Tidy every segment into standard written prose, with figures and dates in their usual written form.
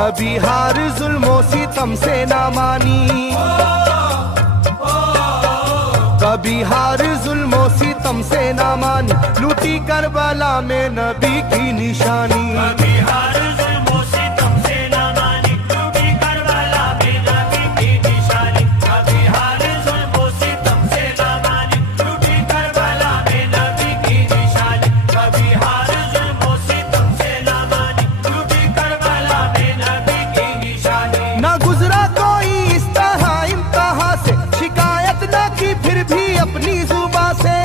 कभी हार जुल्मों सितम से ना मानी, कभी हार जुल्मों सितम से ना मानी, लूटी करबला में नबी की निशानी। कभी हार जुल्मों सितम से ना मानी, लूटी करबला में नबी की निशानी। कभी हार जुल्मों सितम से ना मानी, लूटी करबला में नबी की निशानी। कभी हार जुल्मों सितम से ना मानी, लूटी करबला में नबी की निशानी। ना गुजरा कोई इस तरह इम्तिहान से, शिकायत न की फिर भी अपनी जुबां से।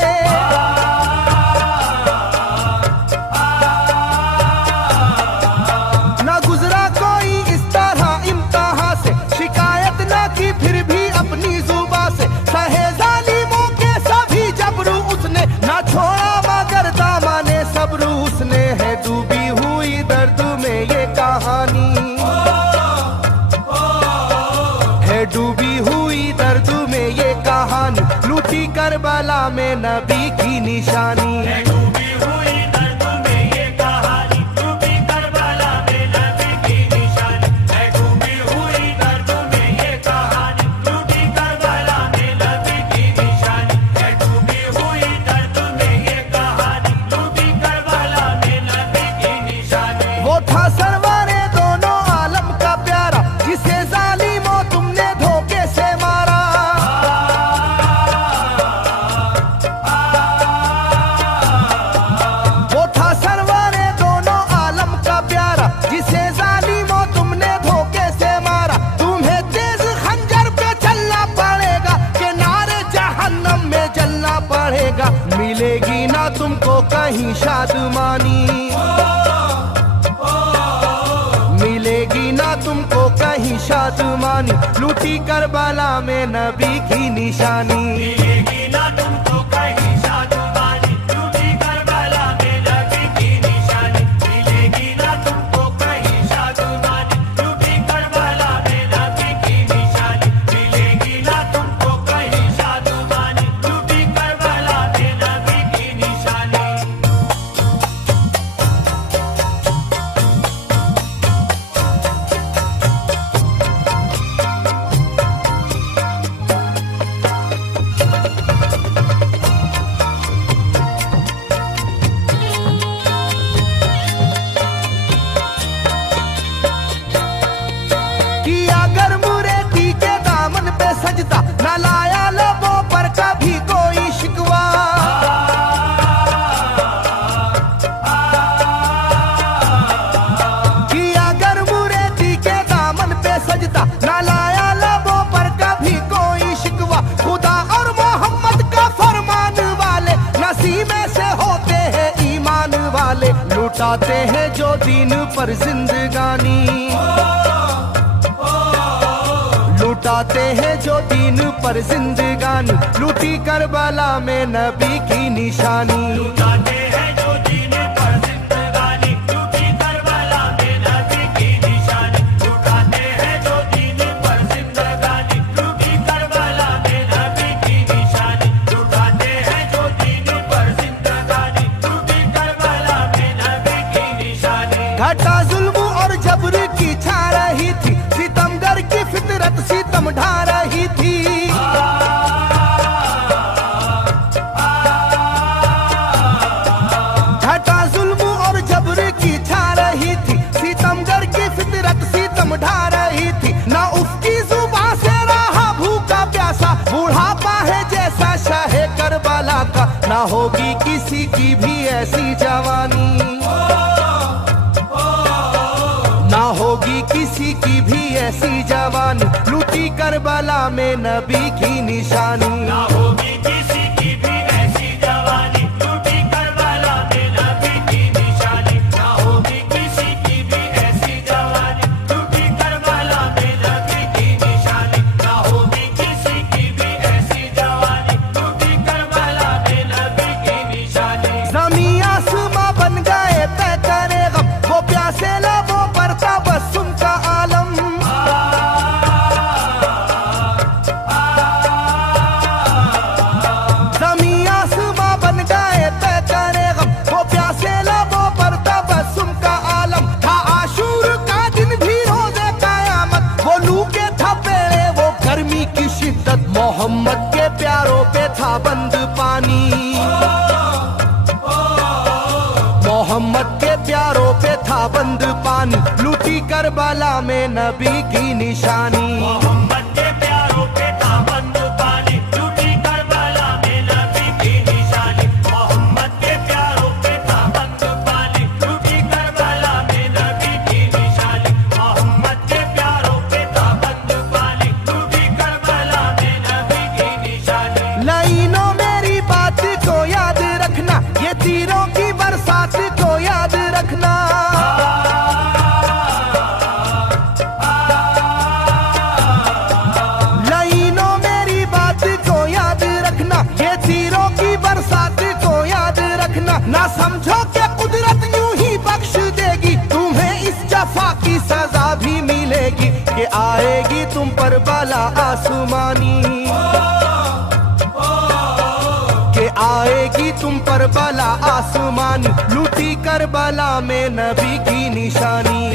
ना गुजरा कोई इस तरह इम्तिहान से, शिकायत न की फिर भी अपनी जुबां से। सहे जालिमों के सभी जबरू उसने, ना छोड़ा मगर दामने सब्र उसने। है डूबी हुई दर्द में ये कहानी, है डूबी हुई दर्द में ये कहानी, लूटी करबला में नबी की निशानी। है डूबी हुई दर्द में ये कहानी, लूटी करबला में नबी की निशानी। है डूबी हुई दर्द में ये कहानी, लूटी करबला में नबी की निशानी। है डूबी हुई दर्द में ये कहानी, लूटी करबला में नबी की निशानी। वो था सरवारे दोनों आलम का प्यारा, जिसे जालिमों तुमने धोखे से मारा। वो था सरवारे दोनों आलम का प्यारा, जिसे जालिमों तुमने धोखे से मारा। तुम्हें तेज खंजर पे चलना पड़ेगा, कि नारे जहन्नम में जलना पड़ेगा। मिलेगी ना तुमको कहीं शादमानी, मिलेगी ना तुमको कहीं शादमानी, लूटी करबला में नबी की निशानी। मिलेगी ना तुमको कहीं शादमानी, लूटी करबला में नबी की निशानी। मिलेगी ना तुमको कहीं शादमानी, लूटी करबला में नबी की निशानी। मिलेगी ना तुमको कहीं शादमानी, लूटी करबला में नबी की निशानी। किया गर्म रेती के दामन पे सजदा, न लाया लबों पर कभी कोई शिकवा। किया गर्म रेती के दामन पे सजदा, न लाया लबों पर कभी कोई शिकवा। खुदा और मोहम्मद का फरमान वाले, नसीबे से होते हैं ईमान वाले। लुटाते हैं जो दीन पर जिंदगानी, लुटाते हैं जो दीन पर जिंदगानी, लूटी करबला में नबी की निशानी। लुटाते हैं जो दीन पर जिंदगानी, लूटी करबला में नबी की निशानी। लुटाते हैं जो दीन पर जिंदगानी, लूटी करबला में नबी की निशानी। लुटाते हैं जो दीन पर जिंदगानी, लूटी करबला में नबी की निशानी। घटा जुल्म और जबर की छा रही थी, सितमगर की फितरत सितम ढा रही थी। घटा जुल्म और जबर की छा रही थी, सितमगर की फितरत सितम ढा रही थी। ना उसकी जुबां से रहा भूखा प्यासा, बुढ़ापा है जैसा शाहे करबला का। ना होगी किसी की भी ऐसी जवानी, ना होगी किसी की भी ऐसी जवानी, लूटी करबला में नबी की निशानी। ना होगी किसी की भी ऐसी जवानी, लूटी करबला में नबी की निशानी। ना होगी किसी की भी ऐसी जवानी, लूटी करबला में नबी की निशानी। ना होगी किसी की भी ऐसी जवानी, लूटी करबला में नबी की निशानी। ज़मीं आसमां बन गए तय करे गम, वो प्यासे लबों पर तबस्सुम का आलम। था बंद पानी। मोहम्मद के प्यारों पे था बंद पानी, लूटी करबला में नबी की निशानी। मोहम्मद के प्यारों पे था बंद पानी, लूटी करबला में नबी की निशानी। मोहम्मद के प्यारों पे था बंद पानी, लूटी करबला में नबी की निशानी। मोहम्मद के प्यारों पे था बंद पानी, लूटी करबला में नबी की निशानी। लाइनों मेरी बात को याद रखना, ये तीरों की बरसात को याद रखना। लाइनों मेरी बात को याद रखना, ये तीरों की बरसात को याद रखना। ना समझो कि कुदरत यूं ही बख्श देगी, तुम्हें इस जफा की सजा भी मिलेगी कि आएगी तुम पर बला आसमानी। के आएगी तुम पर बला आसमानी, लूटी करबला में नबी की निशानी।